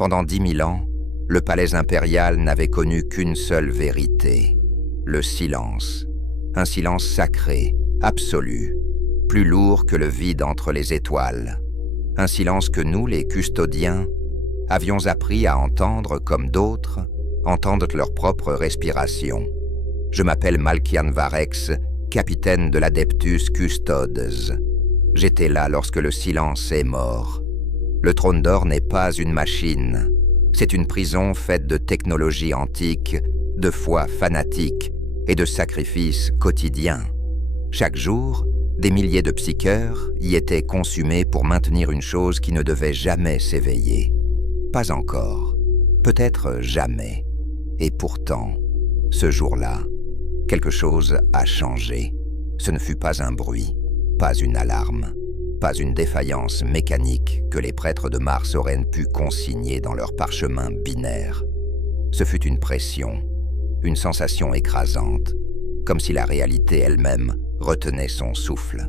Pendant 10 000 ans, le palais impérial n'avait connu qu'une seule vérité, le silence. Un silence sacré, absolu, plus lourd que le vide entre les étoiles. Un silence que nous, les custodiens, avions appris à entendre comme d'autres entendent leur propre respiration. Je m'appelle Malkian Varex, capitaine de l'Adeptus Custodes. J'étais là lorsque le silence est mort. Le Trône d'Or n'est pas une machine. C'est une prison faite de technologies antiques, de foi fanatique et de sacrifices quotidiens. Chaque jour, des milliers de psycheurs y étaient consumés pour maintenir une chose qui ne devait jamais s'éveiller. Pas encore, peut-être jamais. Et pourtant, ce jour-là, quelque chose a changé. Ce ne fut pas un bruit, pas une alarme, pas une défaillance mécanique que les prêtres de Mars auraient pu consigner dans leur parchemin binaire. Ce fut une pression, une sensation écrasante, comme si la réalité elle-même retenait son souffle.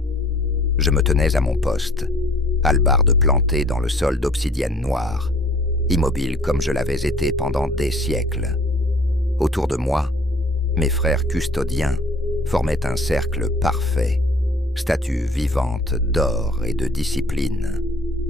Je me tenais à mon poste, hallebarde plantée dans le sol d'obsidienne noire, immobile comme je l'avais été pendant des siècles. Autour de moi, mes frères custodiens formaient un cercle parfait, statues vivantes d'or et de discipline.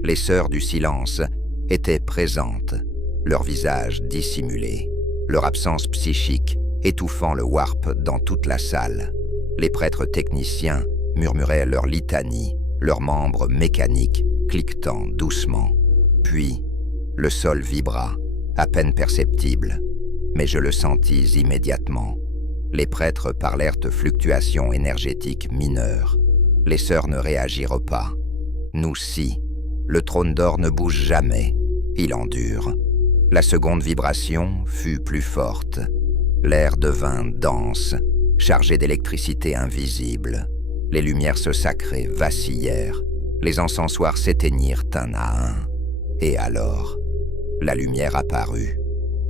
Les sœurs du silence étaient présentes, leur visage dissimulé, leur absence psychique étouffant le warp dans toute la salle. Les prêtres techniciens murmuraient leur litanie, leurs membres mécaniques cliquetant doucement. Puis, le sol vibra, à peine perceptible, mais je le sentis immédiatement. Les prêtres parlèrent de fluctuations énergétiques mineures. Les sœurs ne réagirent pas. Nous si. Le Trône d'Or ne bouge jamais. Il endure. La seconde vibration fut plus forte. L'air devint dense, chargé d'électricité invisible. Les lumières se sacrées vacillèrent. Les encensoirs s'éteignirent un à un. Et alors, la lumière apparut.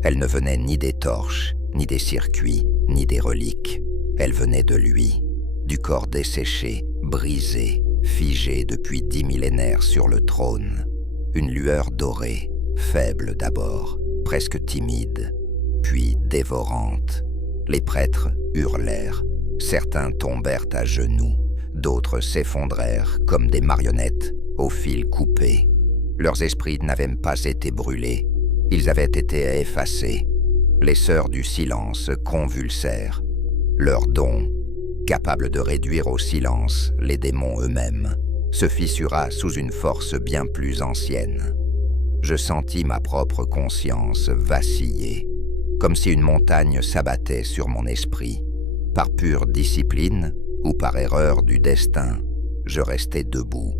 Elle ne venait ni des torches, ni des circuits, ni des reliques. Elle venait de lui, du corps desséché, brisé, figé depuis 10 millénaires sur le trône. Une lueur dorée, faible d'abord, presque timide, puis dévorante. Les prêtres hurlèrent. Certains tombèrent à genoux, d'autres s'effondrèrent comme des marionnettes au fil coupé. Leurs esprits n'avaient pas été brûlés, ils avaient été effacés. Les sœurs du silence convulsèrent. Leur don, capable de réduire au silence les démons eux-mêmes, se fissura sous une force bien plus ancienne. Je sentis ma propre conscience vaciller, comme si une montagne s'abattait sur mon esprit. Par pure discipline ou par erreur du destin, je restai debout.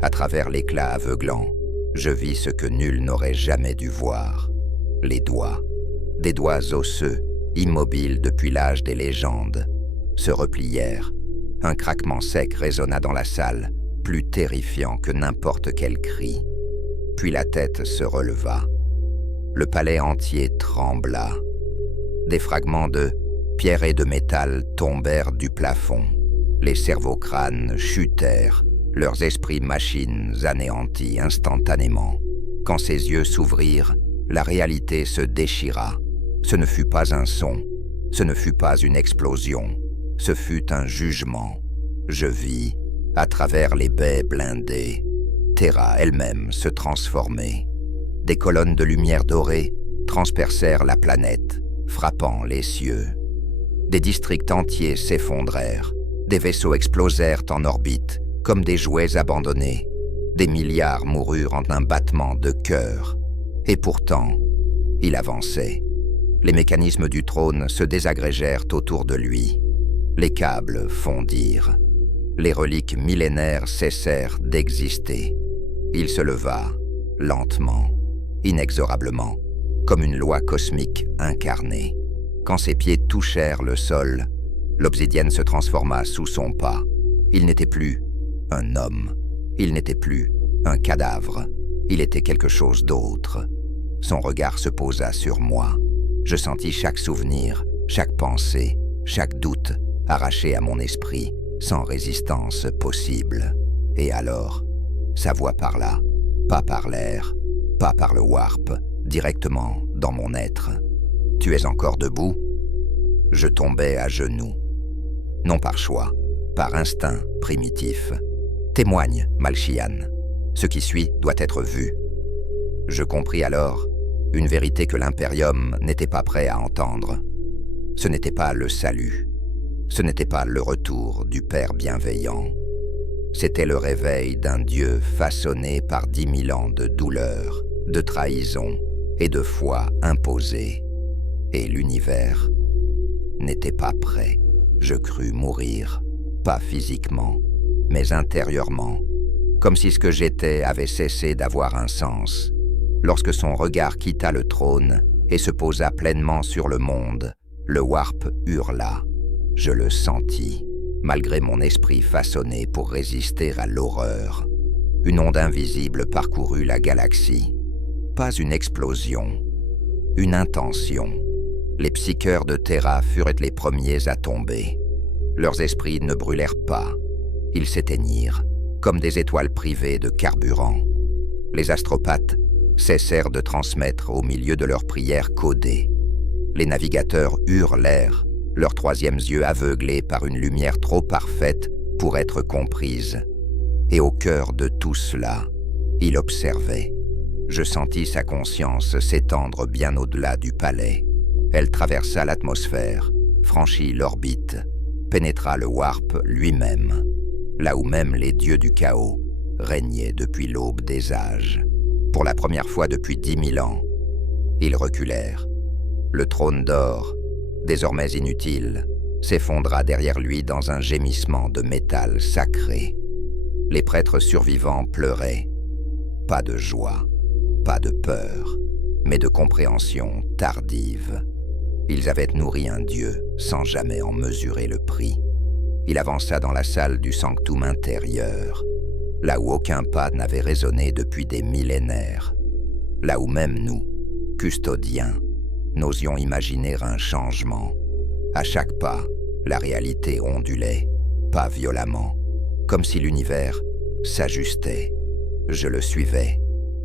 À travers l'éclat aveuglant, je vis ce que nul n'aurait jamais dû voir. Les doigts, des doigts osseux, immobiles depuis l'âge des légendes, se replièrent. Un craquement sec résonna dans la salle, plus terrifiant que n'importe quel cri. Puis la tête se releva. Le palais entier trembla. Des fragments de pierre et de métal tombèrent du plafond. Les cerveaux-crânes chutèrent, leurs esprits machines anéantis instantanément. Quand ses yeux s'ouvrirent, la réalité se déchira. Ce ne fut pas un son, ce ne fut pas une explosion, ce fut un jugement. Je vis, à travers les baies blindées, Terra elle-même se transformer. Des colonnes de lumière dorée transpercèrent la planète, frappant les cieux. Des districts entiers s'effondrèrent, des vaisseaux explosèrent en orbite, comme des jouets abandonnés. Des milliards moururent en un battement de cœur. Et pourtant, il avançait. Les mécanismes du trône se désagrégèrent autour de lui. Les câbles fondirent. Les reliques millénaires cessèrent d'exister. Il se leva, lentement, inexorablement, comme une loi cosmique incarnée. Quand ses pieds touchèrent le sol, l'obsidienne se transforma sous son pas. Il n'était plus un homme. Il n'était plus un cadavre. Il était quelque chose d'autre. Son regard se posa sur moi. Je sentis chaque souvenir, chaque pensée, chaque doute arraché à mon esprit, sans résistance possible. Et alors, sa voix parla, pas par l'air, pas par le warp, directement dans mon être. « Tu es encore debout ?» Je tombais à genoux. Non par choix, par instinct primitif. « Témoigne, Malchian. Ce qui suit doit être vu. » Je compris alors une vérité que l'Imperium n'était pas prêt à entendre. Ce n'était pas le salut. Ce n'était pas le retour du Père bienveillant. C'était le réveil d'un Dieu façonné par 10 000 ans de douleur, de trahison et de foi imposée. Et l'univers n'était pas prêt. Je crus mourir, pas physiquement, mais intérieurement, comme si ce que j'étais avait cessé d'avoir un sens. Lorsque son regard quitta le trône et se posa pleinement sur le monde, le Warp hurla. Je le sentis, malgré mon esprit façonné pour résister à l'horreur. Une onde invisible parcourut la galaxie. Pas une explosion, une intention. Les psycheurs de Terra furent les premiers à tomber. Leurs esprits ne brûlèrent pas. Ils s'éteignirent, comme des étoiles privées de carburant. Les astropathes cessèrent de transmettre au milieu de leurs prières codées. Les navigateurs hurlèrent, leurs troisièmes yeux aveuglés par une lumière trop parfaite pour être comprise. Et au cœur de tout cela, il observait. Je sentis sa conscience s'étendre bien au-delà du palais. Elle traversa l'atmosphère, franchit l'orbite, pénétra le Warp lui-même, là où même les dieux du chaos régnaient depuis l'aube des âges. Pour la première fois depuis 10 000 ans, ils reculèrent. Le trône d'or, désormais inutile, s'effondra derrière lui dans un gémissement de métal sacré. Les prêtres survivants pleuraient. Pas de joie, pas de peur, mais de compréhension tardive. Ils avaient nourri un dieu sans jamais en mesurer le prix. Il avança dans la salle du sanctum intérieur, là où aucun pas n'avait résonné depuis des millénaires, là où même nous, custodiens, n'osions imaginer un changement. À chaque pas, la réalité ondulait, pas violemment, comme si l'univers s'ajustait. Je le suivais,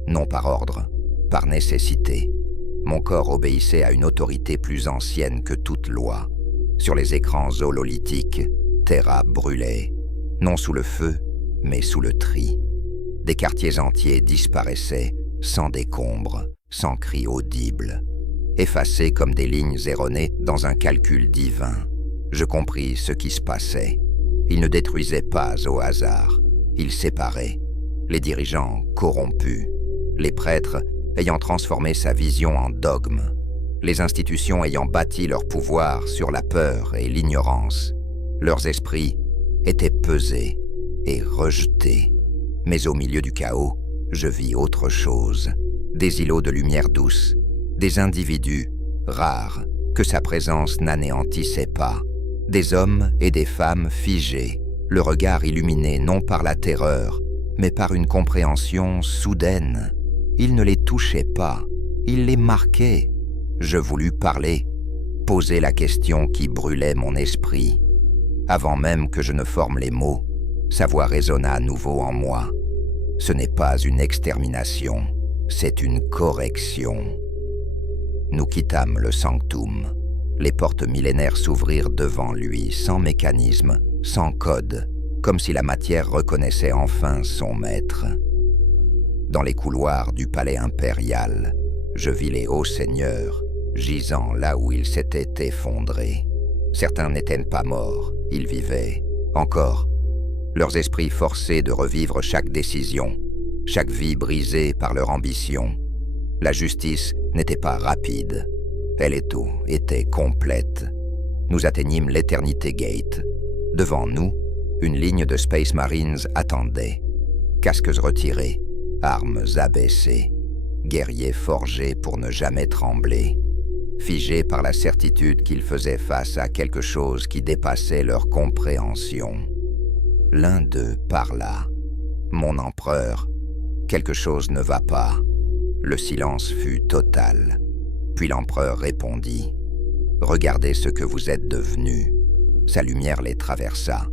non par ordre, par nécessité. Mon corps obéissait à une autorité plus ancienne que toute loi. Sur les écrans hololithiques, Terra brûlait, non sous le feu, mais sous le tri. Des quartiers entiers disparaissaient, sans décombres, sans cris audibles, effacés comme des lignes erronées dans un calcul divin. Je compris ce qui se passait. Ils ne détruisaient pas au hasard, ils séparaient. Les dirigeants corrompus, les prêtres ayant transformé sa vision en dogme, les institutions ayant bâti leur pouvoir sur la peur et l'ignorance. Leurs esprits étaient pesés et rejetés. Mais au milieu du chaos, je vis autre chose. Des îlots de lumière douce, des individus rares que sa présence n'anéantissait pas, des hommes et des femmes figés, le regard illuminé non par la terreur, mais par une compréhension soudaine. Il ne les touchait pas, il les marquait. Je voulus parler, poser la question qui brûlait mon esprit. Avant même que je ne forme les mots, sa voix résonna à nouveau en moi. Ce n'est pas une extermination, c'est une correction. Nous quittâmes le sanctum. Les portes millénaires s'ouvrirent devant lui, sans mécanisme, sans code, comme si la matière reconnaissait enfin son maître. Dans les couloirs du palais impérial, je vis les hauts seigneurs, gisant là où ils s'étaient effondrés. Certains n'étaient pas morts, ils vivaient, encore, leurs esprits forcés de revivre chaque décision, chaque vie brisée par leur ambition. La justice n'était pas rapide, elle était complète. Nous atteignîmes l'Eternity Gate. Devant nous, une ligne de Space Marines attendait. Casques retirés, armes abaissées, guerriers forgés pour ne jamais trembler, figés par la certitude qu'ils faisaient face à quelque chose qui dépassait leur compréhension. L'un d'eux parla. « Mon empereur, quelque chose ne va pas. » Le silence fut total. Puis l'empereur répondit. « Regardez ce que vous êtes devenus. » Sa lumière les traversa.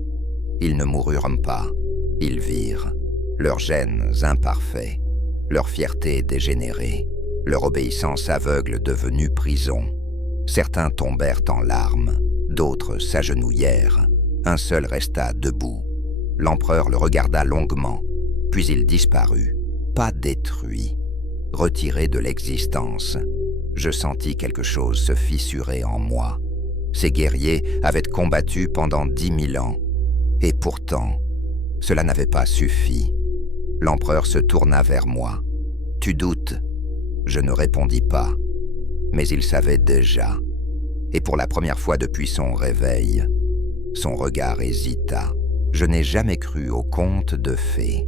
Ils ne moururent pas. Ils virent. Leurs gènes imparfaits, leur fierté dégénérée. Leur obéissance aveugle devenue prison. Certains tombèrent en larmes, d'autres s'agenouillèrent. Un seul resta debout. L'empereur le regarda longuement, puis il disparut, pas détruit, retiré de l'existence. Je sentis quelque chose se fissurer en moi. Ces guerriers avaient combattu pendant 10 000 ans, et pourtant, cela n'avait pas suffi. L'empereur se tourna vers moi. « Tu doutes ?» Je ne répondis pas, mais il savait déjà. Et pour la première fois depuis son réveil, son regard hésita. Je n'ai jamais cru aux contes de fées.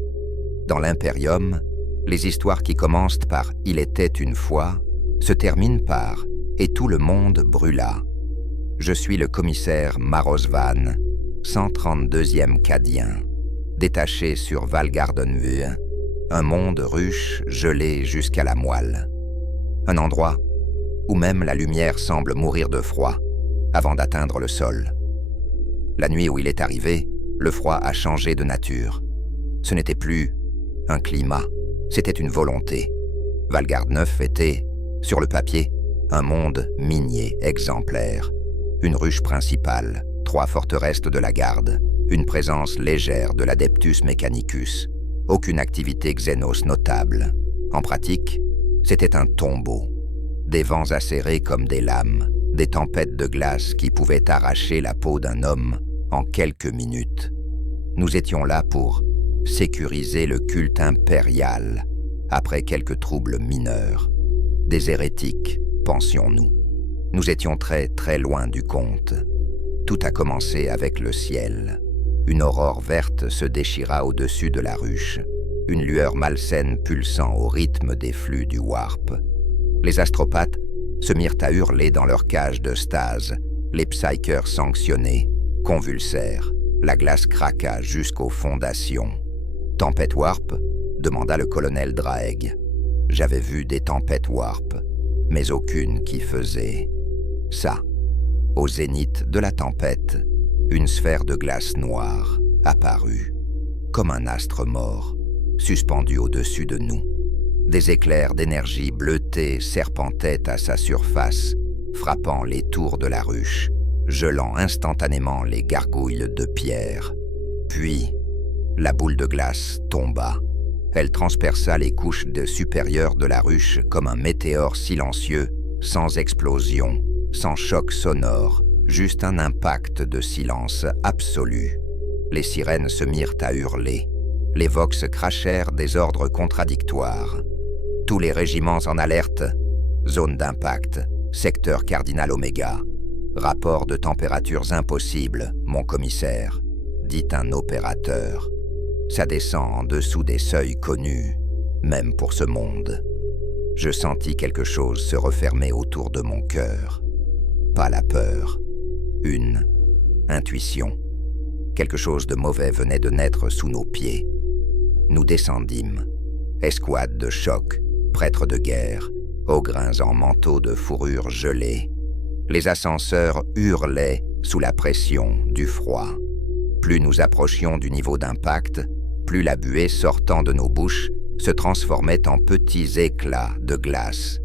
Dans l'Imperium, les histoires qui commencent par « il était une fois » se terminent par « et tout le monde brûla ». Je suis le commissaire Marosvan, 132e Cadien, détaché sur Valgardenvue, un monde ruche gelé jusqu'à la moelle. Un endroit où même la lumière semble mourir de froid avant d'atteindre le sol. La nuit où il est arrivé, le froid a changé de nature. Ce n'était plus un climat, c'était une volonté. Valgarde 9 était, sur le papier, un monde minier exemplaire. Une ruche principale, 3 forteresses de la garde, une présence légère de l'Adeptus Mechanicus, aucune activité xénos notable. En pratique, c'était un tombeau. Des vents acérés comme des lames, des tempêtes de glace qui pouvaient arracher la peau d'un homme en quelques minutes. Nous étions là pour sécuriser le culte impérial après quelques troubles mineurs. Des hérétiques, pensions-nous. Nous étions très très loin du compte. Tout a commencé avec le ciel. Une aurore verte se déchira au-dessus de la ruche, une lueur malsaine pulsant au rythme des flux du warp. Les astropathes se mirent à hurler dans leur cage de stase, les psychers sanctionnés, convulsèrent, la glace craqua jusqu'aux fondations. « Tempête warp ?» demanda le colonel Draeg. J'avais vu des tempêtes warp, mais aucune qui faisait ça. Au zénith de la tempête, une sphère de glace noire apparut, comme un astre mort, suspendu au-dessus de nous. Des éclairs d'énergie bleutée serpentaient à sa surface, frappant les tours de la ruche, gelant instantanément les gargouilles de pierre. Puis, la boule de glace tomba. Elle transperça les couches supérieures de la ruche comme un météore silencieux, sans explosion, sans choc sonore, juste un impact de silence absolu. Les sirènes se mirent à hurler. Les vox crachèrent des ordres contradictoires. Tous les régiments en alerte. Zone d'impact, secteur cardinal oméga. Rapport de températures impossibles, mon commissaire, dit un opérateur. Ça descend en dessous des seuils connus, même pour ce monde. Je sentis quelque chose se refermer autour de mon cœur. Pas la peur, une intuition. Quelque chose de mauvais venait de naître sous nos pieds. Nous descendîmes. Escouade de choc, prêtres de guerre, augrins en manteaux de fourrure gelée. Les ascenseurs hurlaient sous la pression du froid. Plus nous approchions du niveau d'impact, plus la buée sortant de nos bouches se transformait en petits éclats de glace.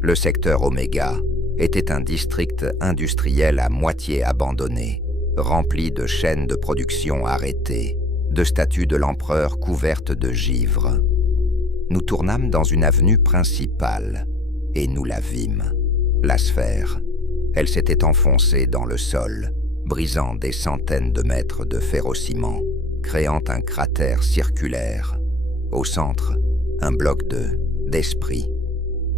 Le secteur Oméga était un district industriel à moitié abandonné, rempli de chaînes de production arrêtées, de statues de l'empereur couvertes de givre. Nous tournâmes dans une avenue principale, et nous la vîmes. La sphère, elle s'était enfoncée dans le sol, brisant des centaines de mètres de ferrociment, créant un cratère circulaire. Au centre, un bloc d'esprits,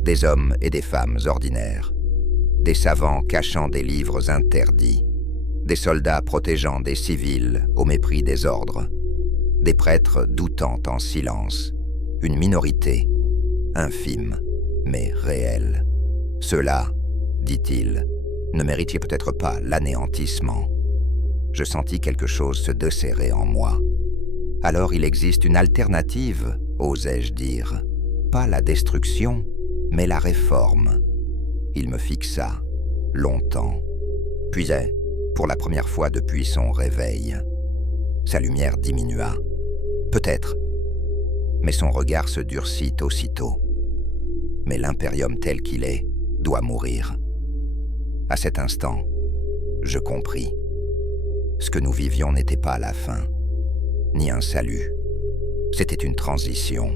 des hommes et des femmes ordinaires, des savants cachant des livres interdits, des soldats protégeant des civils au mépris des ordres, des prêtres doutant en silence, une minorité, infime, mais réelle. Ceux-là, dit-il, ne méritaient peut-être pas l'anéantissement. Je sentis quelque chose se desserrer en moi. Alors il existe une alternative, osais-je dire. Pas la destruction, mais la réforme. Il me fixa, longtemps. Puis, pour la première fois depuis son réveil, sa lumière diminua. Peut-être, mais son regard se durcit aussitôt. mais l'impérium tel qu'il est doit mourir. À cet instant, je compris. Ce que nous vivions n'était pas la fin, ni un salut. C'était une transition.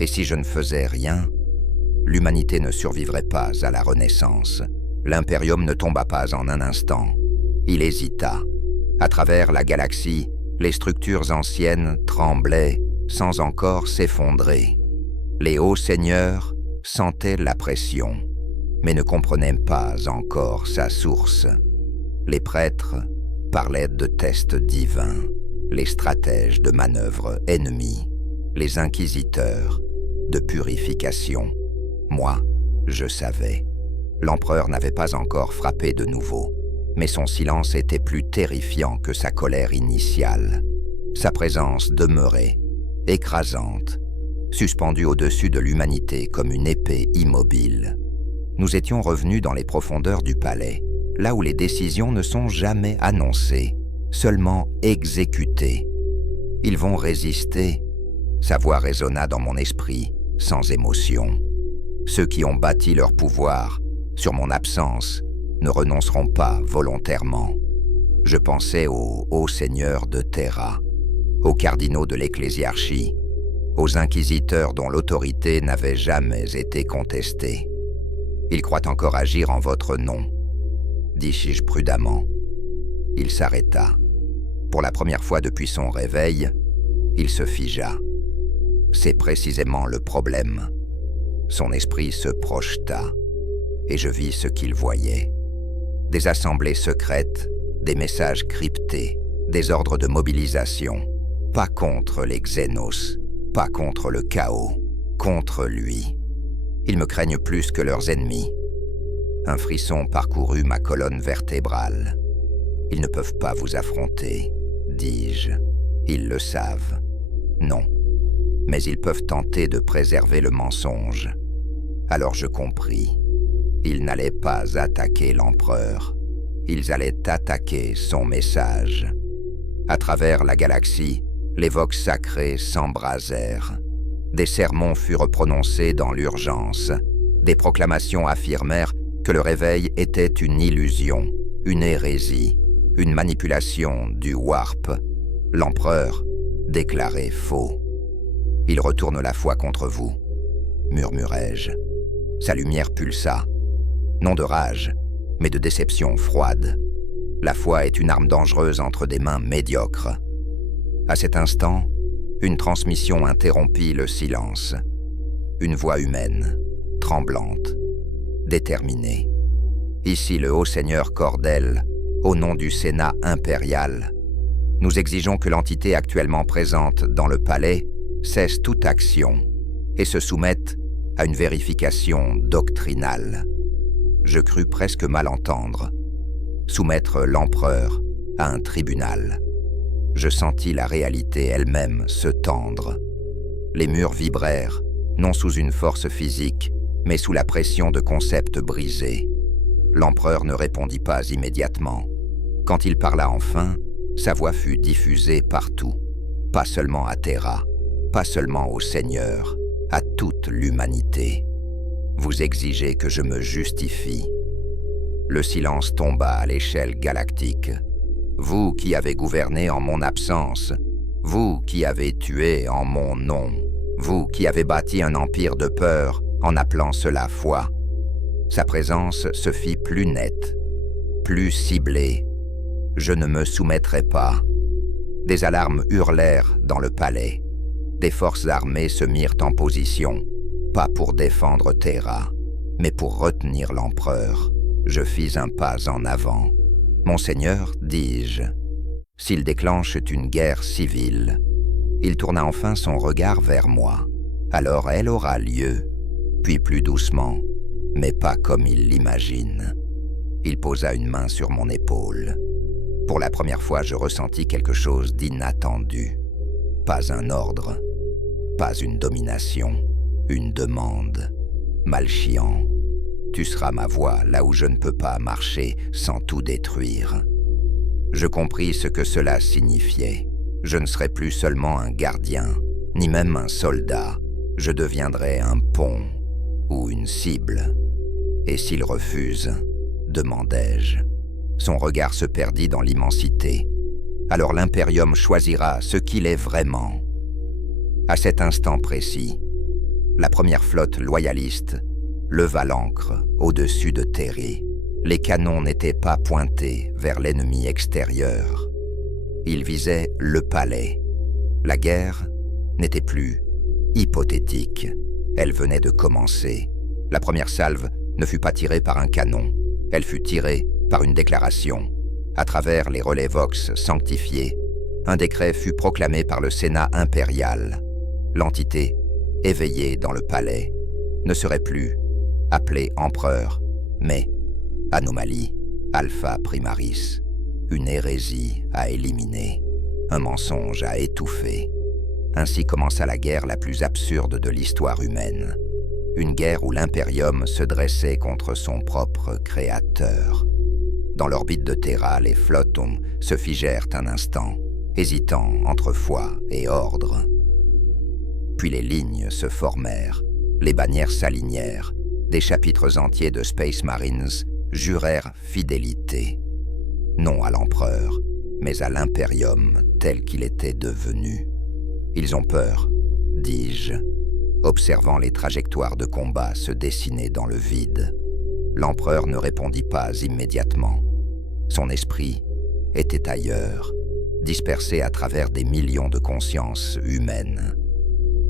Et si je ne faisais rien, l'humanité ne survivrait pas à la Renaissance. L'impérium ne tomba pas en un instant. Il hésita. À travers la galaxie, les structures anciennes tremblaient sans encore s'effondrer. Les hauts seigneurs sentaient la pression, mais ne comprenaient pas encore sa source. Les prêtres parlaient de tests divins, les stratèges de manœuvres ennemies, les inquisiteurs de purification. Moi, je savais. L'empereur n'avait pas encore frappé de nouveau, mais son silence était plus terrifiant que sa colère initiale. Sa présence demeurait, écrasante, suspendue au-dessus de l'humanité comme une épée immobile. Nous étions revenus dans les profondeurs du palais, là où les décisions ne sont jamais annoncées, seulement exécutées. Ils vont résister, sa voix résonna dans mon esprit, sans émotion. Ceux qui ont bâti leur pouvoir sur mon absence ne renonceront pas volontairement. Je pensais aux hauts seigneurs de Terra, aux cardinaux de l'ecclésiarchie, aux inquisiteurs dont l'autorité n'avait jamais été contestée. Ils croient encore agir en votre nom, dis-je prudemment. Il s'arrêta. Pour la première fois depuis son réveil, il se figea. C'est précisément le problème. Son esprit se projeta, et je vis ce qu'il voyait. Des assemblées secrètes, des messages cryptés, des ordres de mobilisation, pas contre les Xénos, pas contre le chaos, contre lui. Ils me craignent plus que leurs ennemis. Un frisson parcourut ma colonne vertébrale. Ils ne peuvent pas vous affronter, dis-je. Ils le savent. Non. Mais ils peuvent tenter de préserver le mensonge. Alors je compris. Ils n'allaient pas attaquer l'empereur. Ils allaient attaquer son message. À travers la galaxie, les vox sacrées s'embrasèrent. Des sermons furent prononcés dans l'urgence. Des proclamations affirmèrent que le réveil était une illusion, une hérésie, une manipulation du warp. L'empereur déclaré faux. Il retourne la foi contre vous, murmurai-je. Sa lumière pulsa, non de rage, mais de déception froide. La foi est une arme dangereuse entre des mains médiocres. À cet instant, une transmission interrompit le silence. Une voix humaine, tremblante, déterminée. Ici le haut seigneur Cordel, au nom du Sénat impérial. Nous exigeons que l'entité actuellement présente dans le palais cesse toute action et se soumette à une vérification doctrinale. Je crus presque mal entendre. Soumettre l'empereur à un tribunal. Je sentis la réalité elle-même se tendre. Les murs vibrèrent, non sous une force physique, mais sous la pression de concepts brisés. L'empereur ne répondit pas immédiatement. Quand il parla enfin, sa voix fut diffusée partout, pas seulement à Terra, pas seulement au Seigneur, à toute l'humanité. Vous exigez que je me justifie. Le silence tomba à l'échelle galactique. Vous qui avez gouverné en mon absence, vous qui avez tué en mon nom, vous qui avez bâti un empire de peur en appelant cela foi. Sa présence se fit plus nette, plus ciblée. Je ne me soumettrai pas. Des alarmes hurlèrent dans le palais. Des forces armées se mirent en position, pas pour défendre Terra, mais pour retenir l'empereur. Je fis un pas en avant. Monseigneur, dis-je, s'il déclenche une guerre civile, il tourna enfin son regard vers moi. Alors elle aura lieu, puis plus doucement, mais pas comme il l'imagine. Il posa une main sur mon épaule. Pour la première fois, je ressentis quelque chose d'inattendu. Pas un ordre, pas une domination, une demande. Malchiant, tu seras ma voie là où je ne peux pas marcher sans tout détruire. Je compris ce que cela signifiait. Je ne serai plus seulement un gardien, ni même un soldat. Je deviendrai un pont, ou une cible. Et s'il refuse, demandai-je. Son regard se perdit dans l'immensité. Alors l'Imperium choisira ce qu'il est vraiment. À cet instant précis, la première flotte loyaliste leva l'ancre au-dessus de Terry. Les canons n'étaient pas pointés vers l'ennemi extérieur. Ils visaient le palais. La guerre n'était plus hypothétique. Elle venait de commencer. La première salve ne fut pas tirée par un canon. Elle fut tirée par une déclaration. À travers les relais Vox sanctifiés, un décret fut proclamé par le Sénat impérial. L'entité, éveillée dans le palais, ne serait plus appelée empereur, mais anomalie Alpha Primaris, une hérésie à éliminer, un mensonge à étouffer. Ainsi commença la guerre la plus absurde de l'histoire humaine. Une guerre où l'Imperium se dressait contre son propre créateur. Dans l'orbite de Terra, les flottes se figèrent un instant, hésitant entre foi et ordre. Puis les lignes se formèrent, les bannières s'alignèrent, des chapitres entiers de Space Marines jurèrent fidélité. Non à l'empereur, mais à l'Imperium tel qu'il était devenu. Ils ont peur, dis-je, observant les trajectoires de combat se dessiner dans le vide. L'empereur ne répondit pas immédiatement. Son esprit était ailleurs, dispersé à travers des millions de consciences humaines.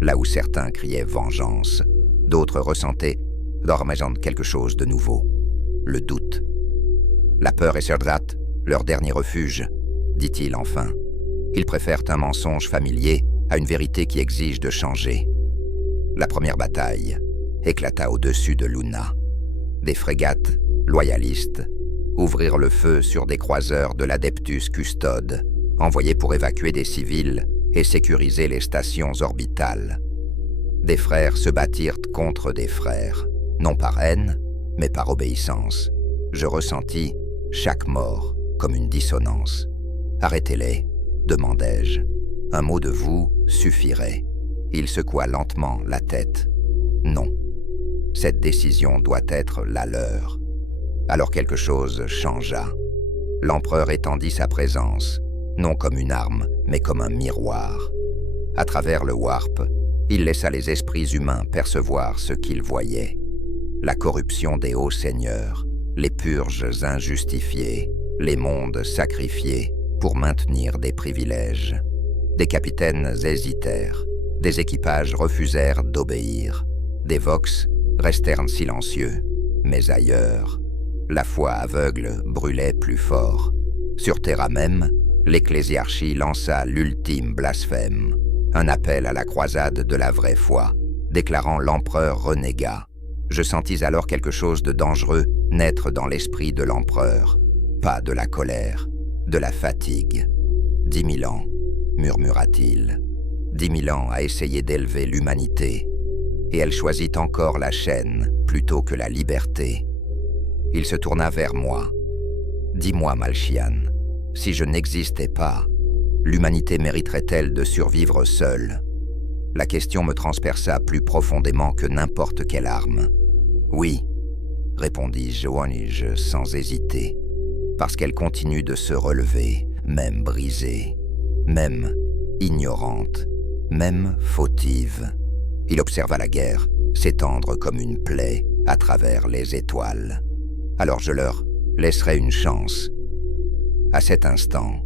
Là où certains criaient vengeance, d'autres ressentaient dormant quelque chose de nouveau, le doute. La peur est Serdrat, leur dernier refuge, dit-il enfin. Ils préfèrent un mensonge familier à une vérité qui exige de changer. La première bataille éclata au-dessus de Luna. Des frégates loyalistes ouvrirent le feu sur des croiseurs de l'Adeptus Custode, envoyés pour évacuer des civils et sécuriser les stations orbitales. Des frères se battirent contre des frères, non par haine, mais par obéissance. Je ressentis chaque mort comme une dissonance. « Arrêtez-les », demandai-je. « Un mot de vous suffirait. » Il secoua lentement la tête. « Non. Cette décision doit être la leur. » Alors quelque chose changea. L'empereur étendit sa présence, non comme une arme, mais comme un miroir. À travers le warp, il laissa les esprits humains percevoir ce qu'ils voyaient. La corruption des hauts seigneurs, les purges injustifiées, les mondes sacrifiés pour maintenir des privilèges. Des capitaines hésitèrent, des équipages refusèrent d'obéir, des Vox restèrent silencieux, mais ailleurs, la foi aveugle brûlait plus fort. Sur Terra même, l'ecclésiarchie lança l'ultime blasphème, un appel à la croisade de la vraie foi, déclarant l'empereur renégat. Je sentis alors quelque chose de dangereux naître dans l'esprit de l'empereur. Pas de la colère, de la fatigue. 10 000 ans, murmura-t-il. 10 000 ans à essayer d'élever l'humanité. Et elle choisit encore la chaîne plutôt que la liberté. Il se tourna vers moi. « Dis-moi, Malchian, si je n'existais pas, l'humanité mériterait-elle de survivre seule ?» La question me transperça plus profondément que n'importe quelle arme. « Oui, » répondis-je sans hésiter, « parce qu'elle continue de se relever, même brisée, même ignorante, même fautive. » Il observa la guerre s'étendre comme une plaie à travers les étoiles. Alors je leur laisserai une chance. À cet instant,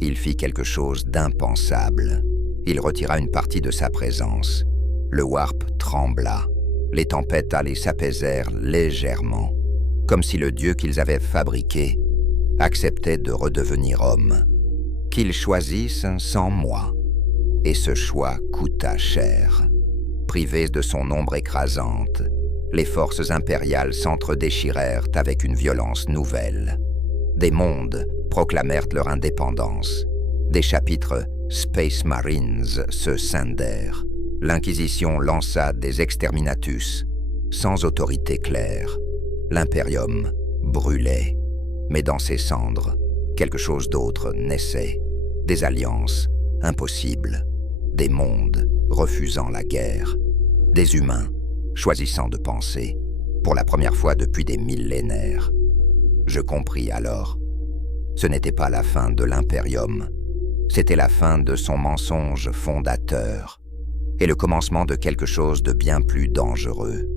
il fit quelque chose d'impensable. Il retira une partie de sa présence. Le warp trembla. Les tempêtes allées s'apaisèrent légèrement, comme si le dieu qu'ils avaient fabriqué acceptait de redevenir homme. Qu'ils choisissent sans moi. Et ce choix coûta cher. Privées de son ombre écrasante, les forces impériales s'entre-déchirèrent avec une violence nouvelle. Des mondes proclamèrent leur indépendance. Des chapitres Space Marines se scindèrent. L'Inquisition lança des exterminatus, sans autorité claire. L'Imperium brûlait, mais dans ses cendres, quelque chose d'autre naissait. Des alliances impossibles, des mondes refusant la guerre, des humains choisissant de penser, pour la première fois depuis des millénaires. Je compris alors. Ce n'était pas la fin de l'Imperium, c'était la fin de son mensonge fondateur et le commencement de quelque chose de bien plus dangereux,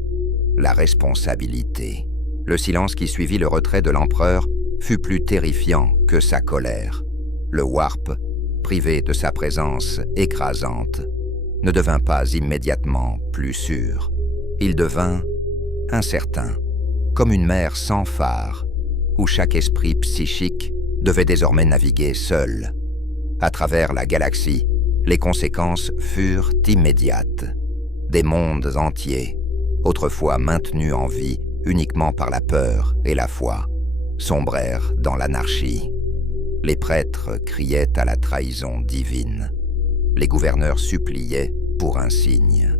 la responsabilité. Le silence qui suivit le retrait de l'empereur fut plus terrifiant que sa colère. Le Warp, privé de sa présence écrasante, ne devint pas immédiatement plus sûr. Il devint incertain, comme une mer sans phare, où chaque esprit psychique devait désormais naviguer seul. À travers la galaxie, les conséquences furent immédiates. Des mondes entiers, autrefois maintenus en vie uniquement par la peur et la foi, sombrèrent dans l'anarchie. Les prêtres criaient à la trahison divine. Les gouverneurs suppliaient pour un signe.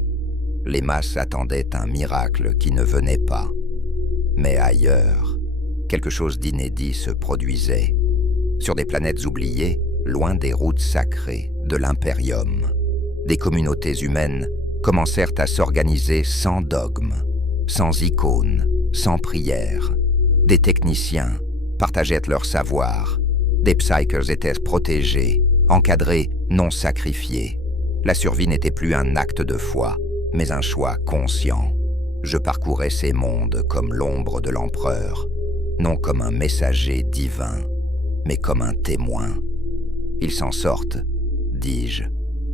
Les masses attendaient un miracle qui ne venait pas. Mais ailleurs, quelque chose d'inédit se produisait. Sur des planètes oubliées, loin des routes sacrées de l'Imperium, des communautés humaines commencèrent à s'organiser sans dogme, sans icônes, sans prières. Des techniciens partageaient leur savoir. Des psychers étaient protégés, encadrés, non sacrifiés. La survie n'était plus un acte de foi, mais un choix conscient. Je parcourais ces mondes comme l'ombre de l'empereur, non comme un messager divin, mais comme un témoin. Ils s'en sortent, dis-je,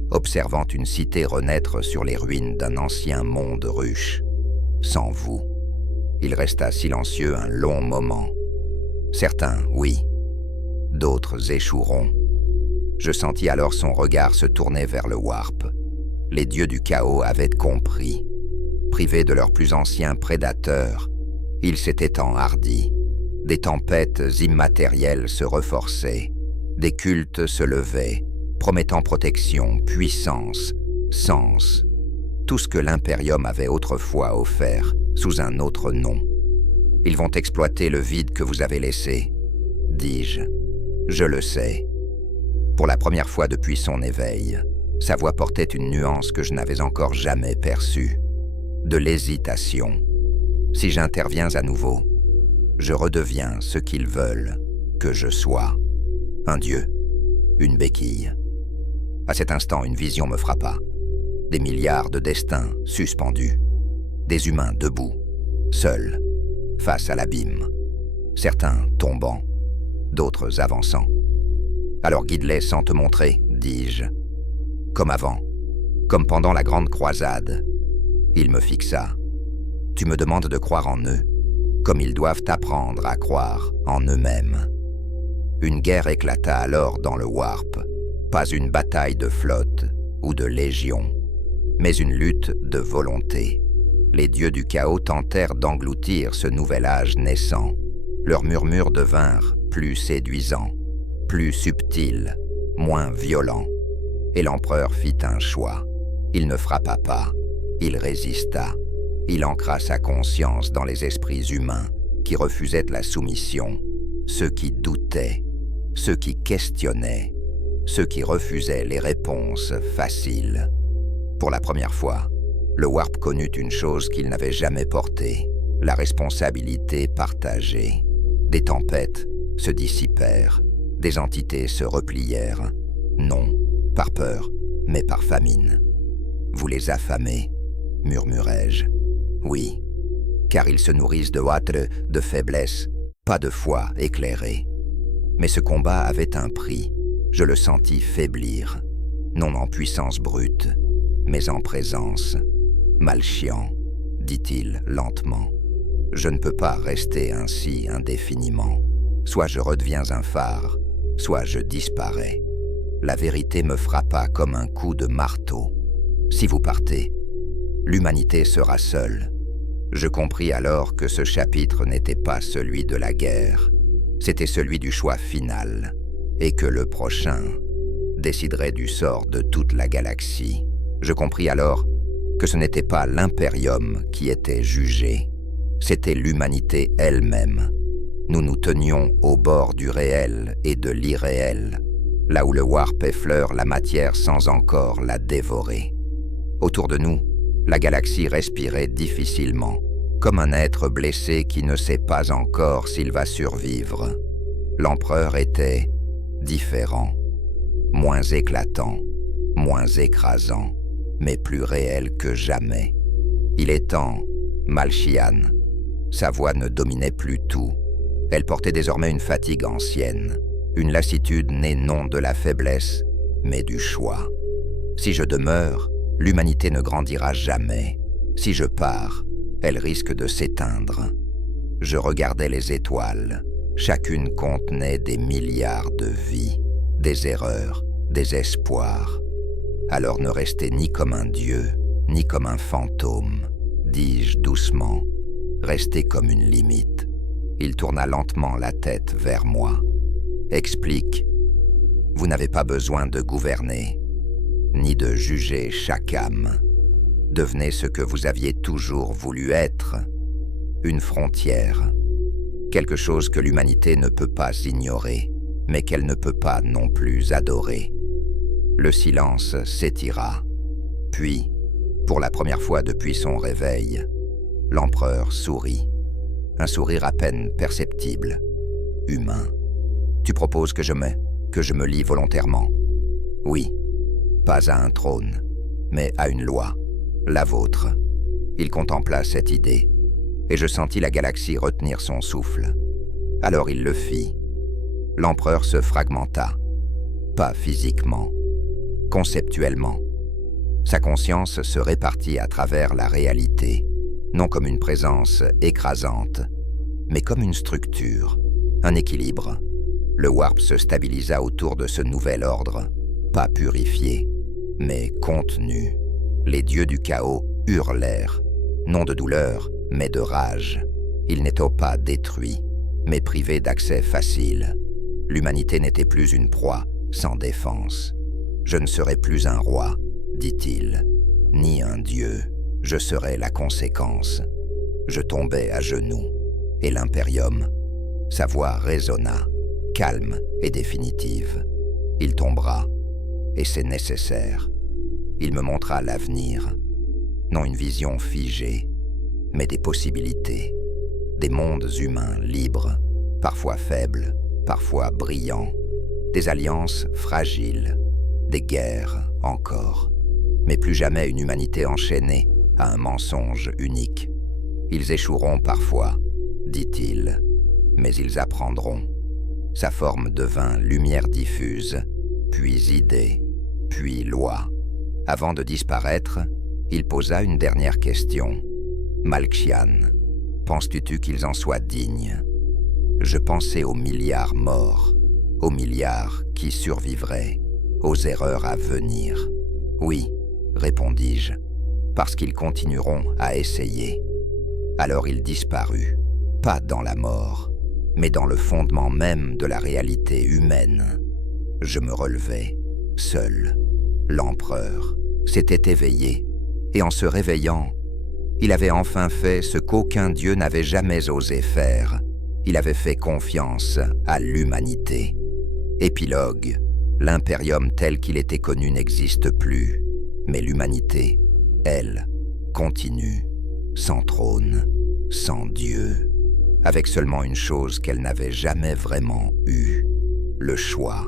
observant une cité renaître sur les ruines d'un ancien monde ruche. Sans vous. Il resta silencieux un long moment. Certains, oui. D'autres échoueront. Je sentis alors son regard se tourner vers le Warp. Les dieux du chaos avaient compris. Privés de leurs plus anciens prédateurs, ils s'étaient enhardis. Des tempêtes immatérielles se reforçaient. Des cultes se levaient, promettant protection, puissance, sens. Tout ce que l'Imperium avait autrefois offert, sous un autre nom. Ils vont exploiter le vide que vous avez laissé, dis-je. Je le sais. Pour la première fois depuis son éveil, sa voix portait une nuance que je n'avais encore jamais perçue. De l'hésitation. Si j'interviens à nouveau, je redeviens ce qu'ils veulent que je sois. Un dieu, une béquille. À cet instant, une vision me frappa. Des milliards de destins suspendus. Des humains debout, seuls, face à l'abîme. Certains tombant, d'autres avançant. Alors guide-les sans te montrer, dis-je. Comme avant, comme pendant la grande croisade. Il me fixa. Tu me demandes de croire en eux, comme ils doivent apprendre à croire en eux-mêmes. Une guerre éclata alors dans le Warp. Pas une bataille de flotte ou de légion, mais une lutte de volonté. Les dieux du chaos tentèrent d'engloutir ce nouvel âge naissant. Leurs murmures devinrent plus séduisants, plus subtils, moins violents. Et l'empereur fit un choix. Il ne frappa pas, il résista. Il ancra sa conscience dans les esprits humains qui refusaient la soumission, ceux qui doutaient, ceux qui questionnaient, ceux qui refusaient les réponses faciles. Pour la première fois, le Warp connut une chose qu'il n'avait jamais portée, la responsabilité partagée. Des tempêtes se dissipèrent, des entités se replièrent, non par peur, mais par famine. Vous les affamez, murmurai-je. Oui, car ils se nourrissent de ouatre, de faiblesse, pas de foi éclairée. Mais ce combat avait un prix, je le sentis faiblir, non en puissance brute, mais en présence. Malchiant, dit-il lentement. Je ne peux pas rester ainsi indéfiniment. Soit je redeviens un phare, soit je disparais. La vérité me frappa comme un coup de marteau. Si vous partez, l'humanité sera seule. Je compris alors que ce chapitre n'était pas celui de la guerre, c'était celui du choix final, et que le prochain déciderait du sort de toute la galaxie. Je compris alors que ce n'était pas l'Imperium qui était jugé, c'était l'humanité elle-même. Nous nous tenions au bord du réel et de l'irréel, là où le Warp effleure la matière sans encore la dévorer. Autour de nous, La galaxie respirait difficilement, comme un être blessé qui ne sait pas encore s'il va survivre. L'empereur était différent, moins éclatant, moins écrasant, mais plus réel que jamais. Il est temps, Malchian. Sa voix ne dominait plus tout. Elle portait désormais une fatigue ancienne, une lassitude née non de la faiblesse, mais du choix. Si je demeure, l'humanité ne grandira jamais. Si je pars, elle risque de s'éteindre. Je regardais les étoiles. Chacune contenait des milliards de vies, des erreurs, des espoirs. Alors ne restez ni comme un dieu, ni comme un fantôme, dis-je doucement. Restez comme une limite. Il tourna lentement la tête vers moi. Explique. Vous n'avez pas besoin de gouverner, ni de juger chaque âme. Devenez ce que vous aviez toujours voulu être, une frontière, quelque chose que l'humanité ne peut pas ignorer, mais qu'elle ne peut pas non plus adorer. Le silence s'étira, puis, pour la première fois depuis son réveil, l'empereur sourit, un sourire à peine perceptible, humain. Tu proposes que je me lie volontairement? Oui, pas à un trône, mais à une loi, la vôtre. Il contempla cette idée, et je sentis la galaxie retenir son souffle. Alors il le fit. L'empereur se fragmenta, pas physiquement, conceptuellement. Sa conscience se répartit à travers la réalité, non comme une présence écrasante, mais comme une structure, un équilibre. Le warp se stabilisa autour de ce nouvel ordre, pas purifié, mais contenu. Les dieux du chaos hurlèrent, non de douleur, mais de rage. Ils n'étaient pas détruits, mais privés d'accès facile. L'humanité n'était plus une proie sans défense. Je ne serai plus un roi, dit-il, ni un dieu. Je serai la conséquence. Je tombai à genoux, et l'impérium, sa voix résonna, calme et définitive. Il tombera, et c'est nécessaire. Il me montra l'avenir, non une vision figée, mais des possibilités, des mondes humains libres, parfois faibles, parfois brillants, des alliances fragiles, des guerres encore, mais plus jamais une humanité enchaînée à un mensonge unique. Ils échoueront parfois, dit-il, mais ils apprendront. Sa forme devint lumière diffuse, puis idée, puis loi. Avant de disparaître, il posa une dernière question. Malchian, penses-tu qu'ils en soient dignes? Je pensais aux milliards morts, aux milliards qui survivraient, aux erreurs à venir. Oui, répondis-je, parce qu'ils continueront à essayer. Alors il disparut, pas dans la mort, mais dans le fondement même de la réalité humaine. Je me relevai, seul. L'empereur s'était éveillé, et en se réveillant, il avait enfin fait ce qu'aucun dieu n'avait jamais osé faire. Il avait fait confiance à l'humanité. Épilogue, l'impérium tel qu'il était connu n'existe plus, mais l'humanité, elle, continue, sans trône, sans Dieu, avec seulement une chose qu'elle n'avait jamais vraiment eue, le choix.